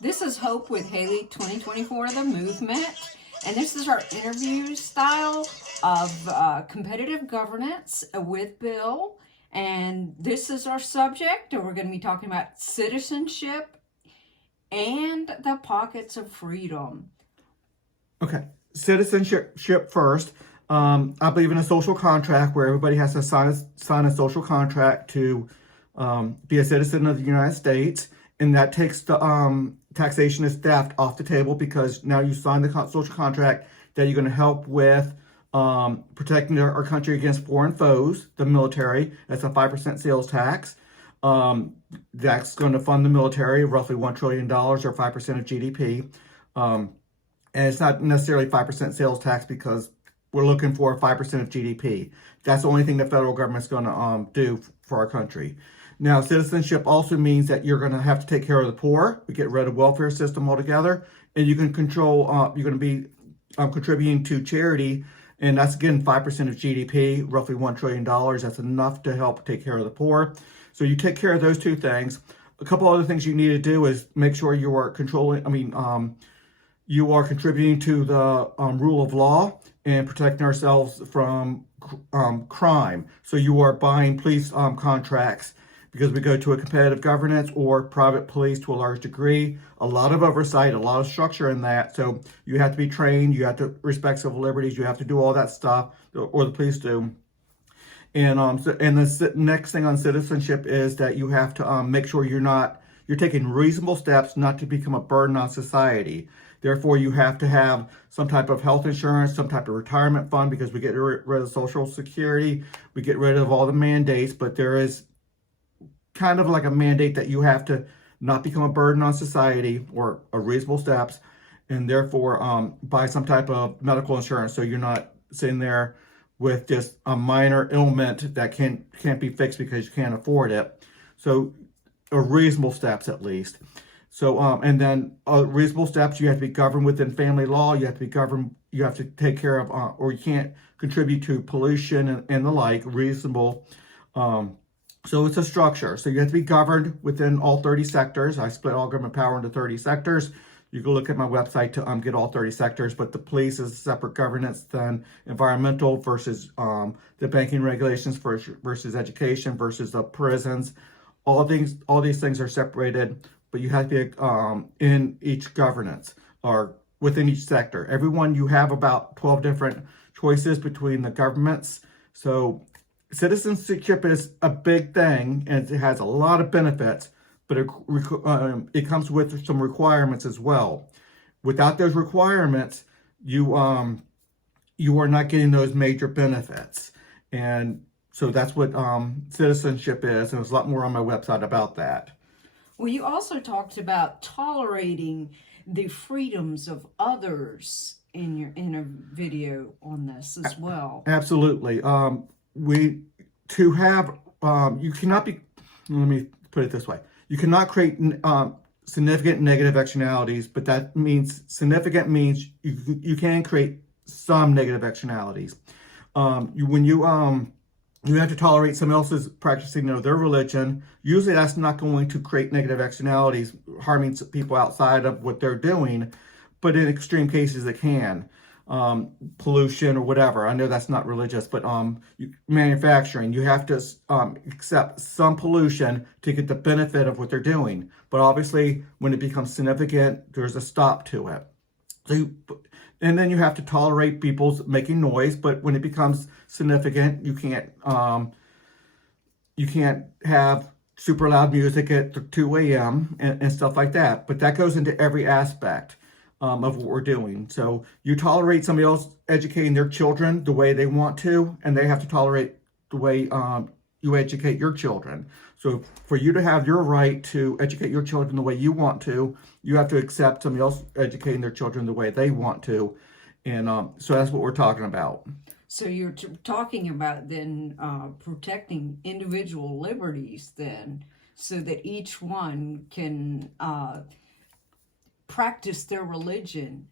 This is Hope with Haley 2024, The Movement. And this is our interview style of competitive governance with Bill. And this is our subject, and we're going to be talking about citizenship and the pockets of freedom. Okay, citizenship first. I believe in a social contract where everybody has to sign a social contract to be a citizen of the United States, and that takes the taxation is theft off the table because now you sign the social contract that you're going to help with protecting our country against foreign foes, the military. That's a 5% sales tax. That's going to fund the military, roughly $1 trillion or 5% of GDP. And it's not necessarily 5% sales tax because we're looking for 5% of GDP. That's the only thing the federal government's going to do for our country. Now, citizenship also means that you're going to have to take care of the poor. We get rid of the welfare system altogether, and you can control. You're going to be contributing to charity, and that's again 5% of GDP, roughly $1 trillion. That's enough to help take care of the poor. So you take care of those two things. A couple other things you need to do is make sure you are controlling. You are contributing to the rule of law and protecting ourselves from crime. So you are buying police contracts because we go to a competitive governance or private police to a large degree. A lot of oversight, a lot of structure in that. So you have to be trained, you have to respect civil liberties, you have to do all that stuff, or the police do. And the next thing on citizenship is that you have to make sure you're taking reasonable steps not to become a burden on society. Therefore, you have to have some type of health insurance, some type of retirement fund, because we get rid of Social Security, we get rid of all the mandates, but there is kind of like a mandate that you have to not become a burden on society or a reasonable steps, and therefore buy some type of medical insurance so you're not sitting there with just a minor ailment that can't be fixed because you can't afford it. So reasonable steps at least. So, and then reasonable steps, you have to be governed within family law. You have to be governed, you have to take care of, or you can't contribute to pollution and the like, reasonable. So it's a structure. So you have to be governed within all 30 sectors. I split all government power into 30 sectors. You can look at my website to get all 30 sectors, but the police is a separate governance than environmental versus the banking regulations versus education versus the prisons. All these things are separated, but you have to be in each governance or within each sector. Everyone, you have about 12 different choices between the governments. So citizenship is a big thing and it has a lot of benefits, but it comes with some requirements as well. Without those requirements, you are not getting those major benefits. And so that's what citizenship is, and there's a lot more on my website about that. Well, you also talked about tolerating the freedoms of others in a video on this as well. Absolutely. You cannot be, let me put it this way. You cannot create significant negative externalities, but that means significant means you can create some negative externalities. You have to tolerate someone else's practicing their religion. Usually that's not going to create negative externalities, harming people outside of what they're doing, but in extreme cases it can. Pollution or whatever. I know that's not religious, but manufacturing, you have to accept some pollution to get the benefit of what they're doing. But obviously, when it becomes significant, there's a stop to it. And then you have to tolerate people's making noise, but when it becomes significant, you can't have super loud music at 2 a.m. and stuff like that. But that goes into every aspect of what we're doing. So you tolerate somebody else educating their children the way they want to, and they have to tolerate the way you educate your children. So for you to have your right to educate your children the way you want to, you have to accept somebody else educating their children the way they want to. And so that's what we're talking about. So you're talking about then protecting individual liberties then, so that each one can practice their religion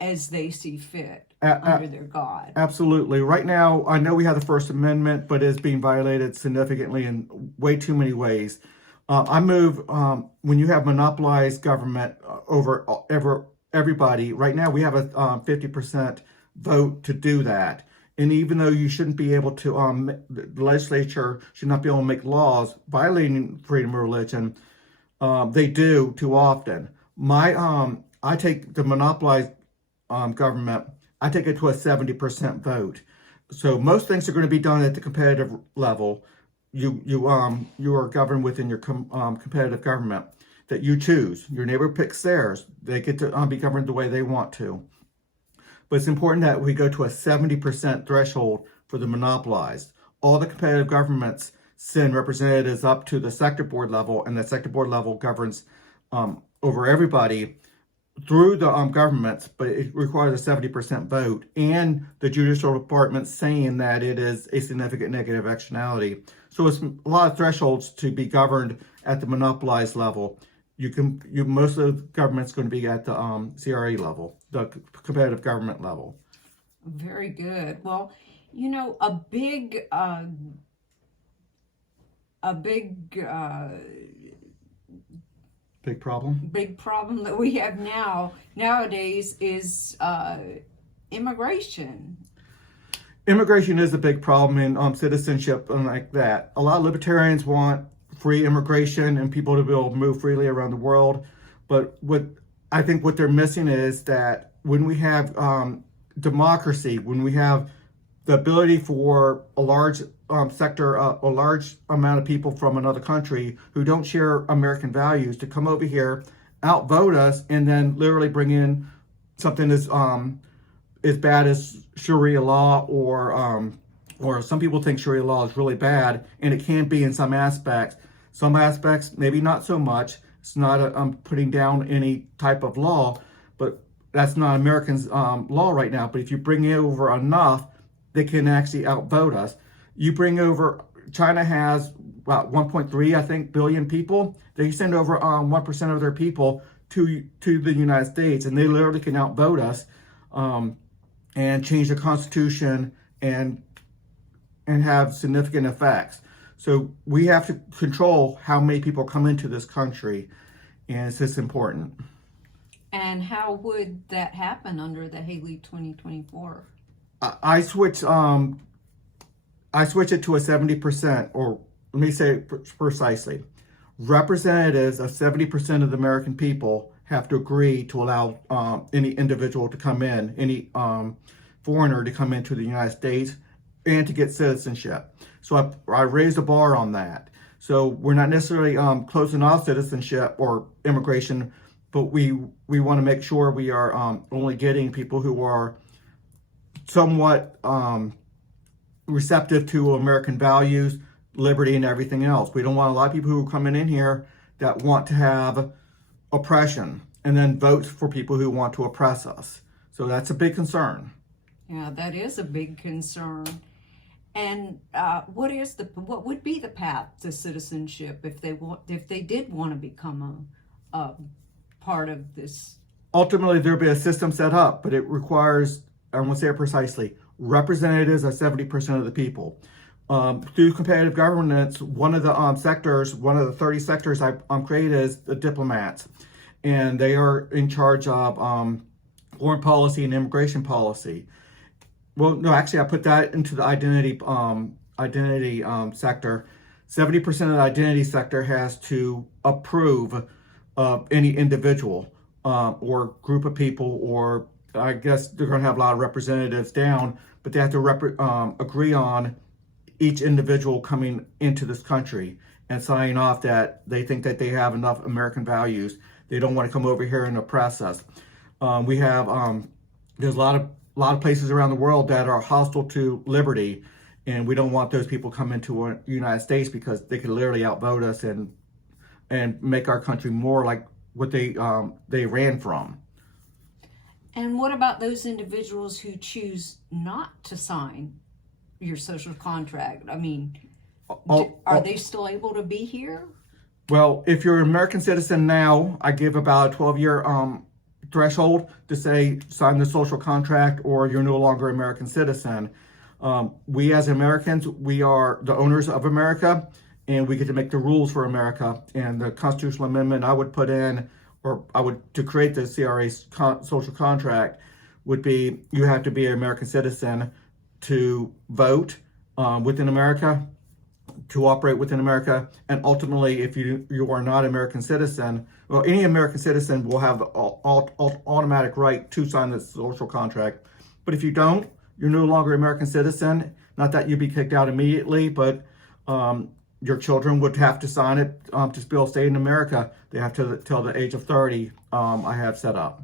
as they see fit under their God. Absolutely. Right now, I know we have the First Amendment, but it's being violated significantly in way too many ways. I move when you have monopolized government over everybody. Right now, we have a 50% vote to do that. And even though you shouldn't be able to, the legislature should not be able to make laws violating freedom of religion, they do too often. I take the monopolized government, I take it to a 70% vote. So most things are going to be done at the competitive level. You are governed within your competitive government that you choose. Your neighbor picks theirs. They get to be governed the way they want to. But it's important that we go to a 70% threshold for the monopolized. All the competitive governments send representatives up to the sector board level, and the sector board level governs over everybody through the governments, but it requires a 70% vote, and the judicial department saying that it is a significant negative externality. So it's a lot of thresholds to be governed at the monopolized level. Most of the government's going to be at the CRE level, the competitive government level. Very good. Well, you know, a big Big problem that we have nowadays is immigration. Immigration is a big problem in citizenship and like that. A lot of libertarians want free immigration and people to be able to move freely around the world. But I think what they're missing is that when we have democracy, when we have the ability for a large sector, a large amount of people from another country who don't share American values to come over here, outvote us, and then literally bring in something as bad as Sharia law, or some people think Sharia law is really bad, and it can be in some aspects. Some aspects, maybe not so much. It's not putting down any type of law, but that's not Americans' law right now. But if you bring over enough, they can actually outvote us. You bring over, China has about 1.3, I think, billion people. They send over 1% of their people to the United States, and they literally can outvote us and change the Constitution and have significant effects. So we have to control how many people come into this country, and it's just important. And how would that happen under the Haley 2024? I switch it to a 70%, or let me say it precisely. Representatives of 70% of the American people have to agree to allow any individual to come in, any foreigner to come into the United States and to get citizenship. So I raised the bar on that. So we're not necessarily closing off citizenship or immigration, but we want to make sure we are only getting people who are somewhat receptive to American values, liberty, and everything else. We don't want a lot of people who are coming in here that want to have oppression and then vote for people who want to oppress us. So that's a big concern. Yeah, that is a big concern. And what would be the path to citizenship if they did want to become a part of this? Ultimately, there'll be a system set up, but it requires, I won't say it precisely, representatives of 70% of the people. Through competitive governance, one of the sectors, one of the 30 sectors I created is the diplomats. And they are in charge of foreign policy and immigration policy. Well, no, actually, I put that into the identity sector. 70% of the identity sector has to approve of any individual or group of people, or I guess they're going to have a lot of representatives down, but they have to agree on each individual coming into this country and sign off that they think that they have enough American values. They don't want to come over here and oppress us. We have there's a lot of places around the world that are hostile to liberty, and we don't want those people come into the United States because they could literally outvote us and make our country more like what they ran from. And what about those individuals who choose not to sign your social contract? I mean, are they still able to be here? Well, if you're an American citizen now, I give about a 12-year threshold to say sign the social contract or you're no longer an American citizen. We as Americans, we are the owners of America, and we get to make the rules for America. And the constitutional amendment I would put in, or I would, to create the CRA social contract, would be you have to be an American citizen to vote within America, to operate within America, and ultimately, if you are not an American citizen, well, any American citizen will have the automatic right to sign the social contract. But if you don't, you're no longer an American citizen. Not that you'd be kicked out immediately, but your children would have to sign it to be able to stay in America. They have to till the age of 30. I have set up.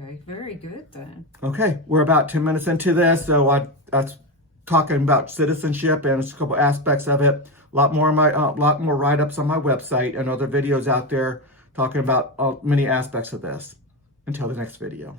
Okay, very good then. Okay, we're about 10 minutes into this, so that's talking about citizenship and just a couple aspects of it. A lot more write-ups on my website and other videos out there talking about many aspects of this. Until the next video.